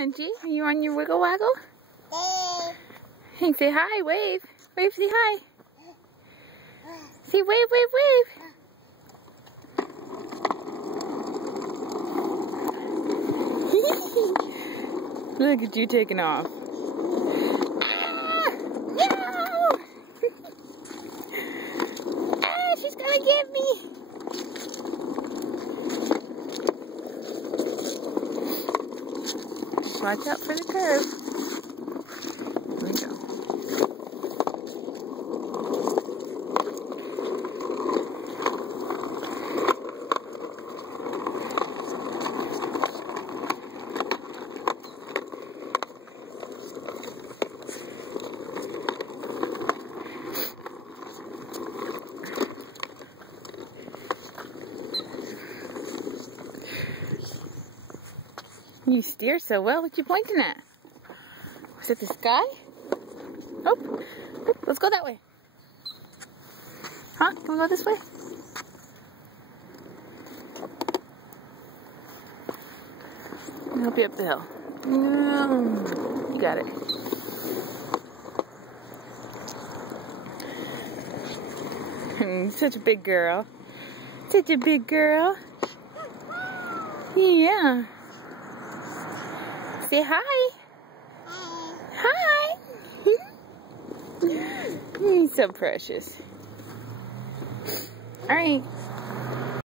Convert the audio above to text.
aren't you? Are you on your wiggle waggle? Hey, say hi, wave. Wave, say hi. Say wave, wave, wave. Look at you taking off. Ah, no! Ah, she's gonna get me. Watch out for the curve. Here we go. You steer so well. What you pointing at? Was it the sky? Oh, let's go that way. Huh? Can we go this way? I'll help you up the hill. You got it. Such a big girl. Such a big girl. Yeah. Say hi. Hi. Hi. You're so precious. All right.